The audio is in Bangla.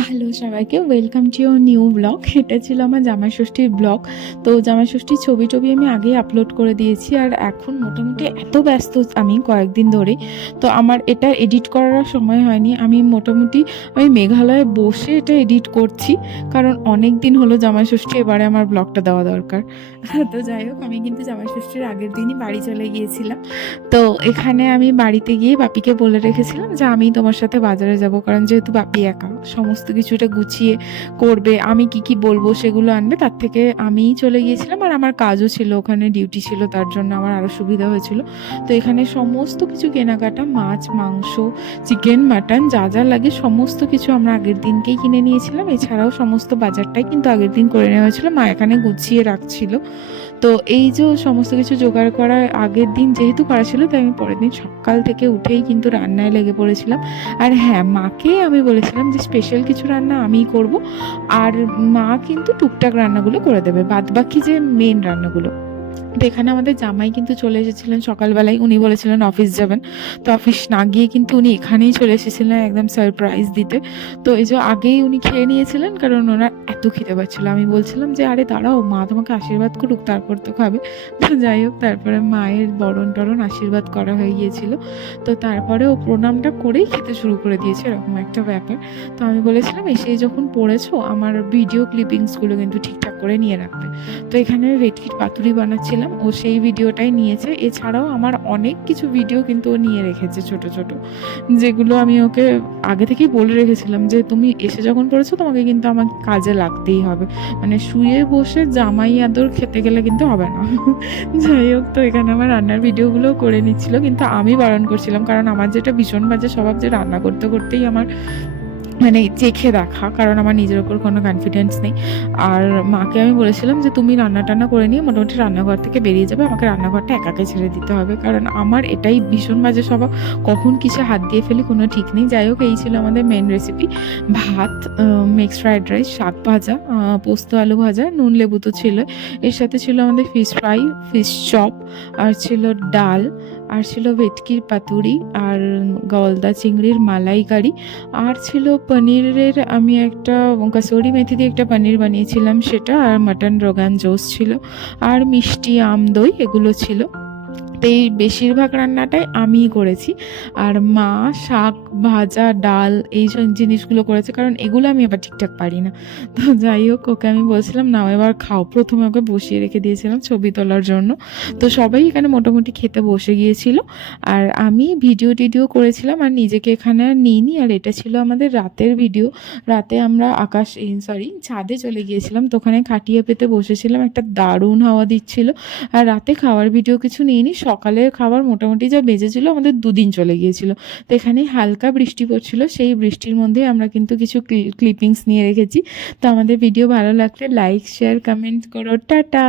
হ্যালো সবাইকে, welcome to your new blog. এটা ছিল আমার জামাই ষষ্ঠীর ব্লগ। তো জামাই ষষ্ঠীর ছবি টবি আমি আগেই আপলোড করে দিয়েছি, আর এখন মোটামুটি এত ব্যস্ত আমি কয়েকদিন ধরেই, তো আমার এটা এডিট করার সময় হয়নি। আমি মেঘালয়ে বসে এটা এডিট করছি, কারণ অনেক দিন হলো জামাই ষষ্ঠী, এবারে আমার ব্লগটা দেওয়া দরকার। তো যাই হোক, আমি কিন্তু জামাই ষষ্ঠীর আগের দিনই বাড়ি চলে গিয়েছিলাম। তো এখানে আমি বাড়িতে গিয়ে বাপিকে বলে রেখেছিলাম যে আমি তোমার সাথে বাজারে যাব, কারণ যেহেতু বাপি একা সমস্ত কিছুটা গুছিয়ে করবে, আমি কি কি বলবো সেগুলো আনবে, তার থেকে আমিই চলে গিয়েছিলাম। আর আমার কাজও ছিল, ওখানে ডিউটি ছিল, তার জন্য আমার আরও সুবিধা হয়েছিল। তো এখানে সমস্ত কিছু কেনাকাটা, মাছ মাংস চিকেন মাটন যা যা লাগে সমস্ত কিছু আমরা আগের দিনকেই কিনে নিয়েছিলাম। এছাড়াও সমস্ত বাজারটাই কিন্তু আগের দিন করে নেওয়া হয়েছিল, মা এখানে গুছিয়ে রাখছিল। তো এই যে সমস্ত কিছু জোগাড় করার আগের দিন যেহেতু করা ছিল, তাই আমি পরের দিন সকাল থেকে উঠেই কিন্তু রান্নায় লেগে পড়েছিলাম। আর হ্যাঁ, মাকে আমি বলেছিলাম যে স্পেশাল কিছু রান্না আমিই করব, আর মা কিন্তু টুকটাক রান্নাগুলো করে দেবে, বাদ বাকি যে মেন রান্নাগুলো। তো এখানে আমাদের জামাই কিন্তু চলে এসেছিলেন সকালবেলায়, উনি বলেছিলেন অফিস যাবেন, তো অফিস না গিয়ে কিন্তু উনি এখানেই চলে এসেছিলেন একদম সারপ্রাইজ দিতে। তো এই যে আগেই উনি খেয়ে নিয়েছিলেন, কারণ ওনার এত খেতে পাচ্ছিল। আমি বলছিলাম যে আরে দাঁড়াও, মা তোমাকে আশীর্বাদ করুক, তারপর তো খাবে। তো যাই হোক, তারপরে মায়ের বরণ টরণ আশীর্বাদ করা হয়ে গিয়েছিল। তো তারপরে ও প্রণামটা করেই খেতে শুরু করে দিয়েছে, এরকম একটা ব্যাপার। তো আমি বলেছিলাম এসে যখন পড়েছো, আমার ভিডিও ক্লিপিংসগুলো কিন্তু ঠিকঠাক করে নিয়ে রাখবে। তো এখানে ভেটকির পাতুরি বানাচ্ছিলাম, ও সেই ভিডিওটাই নিয়েছে। এছাড়াও আমার অনেক কিছু ভিডিও কিন্তু ও নিয়ে রেখেছে ছোট ছোট, যেগুলো আমি ওকে আগে থেকেই বলে রেখেছিলাম যে তুমি এসে যখন পড়েছো, তোমাকে কিন্তু আমাকে কাজে লাগতেই হবে, মানে শুয়ে বসে জামাই আদর খেতে গেলে কিন্তু হবে না। যাই হোক, তো এখানে আমার রান্নার ভিডিওগুলো করে নিচ্ছিল, কিন্তু আমি বারণ করছিলাম, কারণ আমার যেটা ভীষণ বাজে স্বভাব, যে রান্না করতে করতেই আমার মানে চেখে দেখা, কারণ আমার নিজের ওপর কোনো কনফিডেন্স নেই। আর মাকে আমি বলেছিলাম যে তুমি রান্না টান্না করে নিয়ে মোটামুটি রান্নাঘর থেকে বেরিয়ে যাবে, আমাকে রান্নাঘরটা একাকে ছেড়ে দিতে হবে, কারণ আমার এটাই ভীষণ বাজে স্বভাব, কখন কিসে হাত দিয়ে ফেলি কোনো ঠিক নেই। যাই হোক, এই ছিল আমাদের মেন রেসিপি: ভাত, মিক্সড ফ্রাইড রাইস, শাক ভাজা, পোস্ত আলু ভাজা, নুন লেবু তো ছিল, এর সাথে ছিল আমাদের ফিশ ফ্রাই, ফিশ চপ, আর ছিল ডাল, আর ছিল ভেটকির পাতুরি, আর গলদা চিংড়ির মালাইকারি, আর ছিল পনিরের, আমি একটা কসুরি মেথি দিয়ে একটা পনির বানিয়েছিলাম সেটা, আর মাটন রোগান জোস ছিল, আর মিষ্টি আম দই এগুলো ছিল। তো এই বেশিরভাগ রান্নাটাই আমিই করেছি। আর মা শাক ভাজা ডাল এই সব জিনিসগুলো করেছে, কারণ এগুলো আমি আবার ঠিকঠাক পারি না। তো যাই হোক, ওকে আমি বলছিলাম নাও এবার খাও, প্রথমে ওকে বসিয়ে রেখে দিয়েছিলাম ছবি তোলার জন্য। তো সবাই এখানে মোটামুটি খেতে বসে গিয়েছিল, আর আমি ভিডিও টিডিও করেছিলাম, আর নিজেকে এখানে আর নিইনি। আর এটা ছিল আমাদের রাতের ভিডিও। রাতে আমরা ছাদে চলে গিয়েছিলাম, তো ওখানে খাটিয়ে পেতে বসেছিলাম, একটা দারুণ হাওয়া দিচ্ছিল। আর রাতে খাওয়ার ভিডিও কিছু নিইনি, সকালের খাবার মোটামুটি যা বেজেছিল আমাদের দুদিন চলে গিয়েছিল। তো এখানে হালকা বৃষ্টি পড়ছিল, সেই বৃষ্টির মধ্যে আমরা কিন্তু কিছু ক্লিপিংস নিয়ে রেখেছি। তো আমাদের ভিডিও ভালো লাগলে লাইক শেয়ার কমেন্ট করো, টাটা।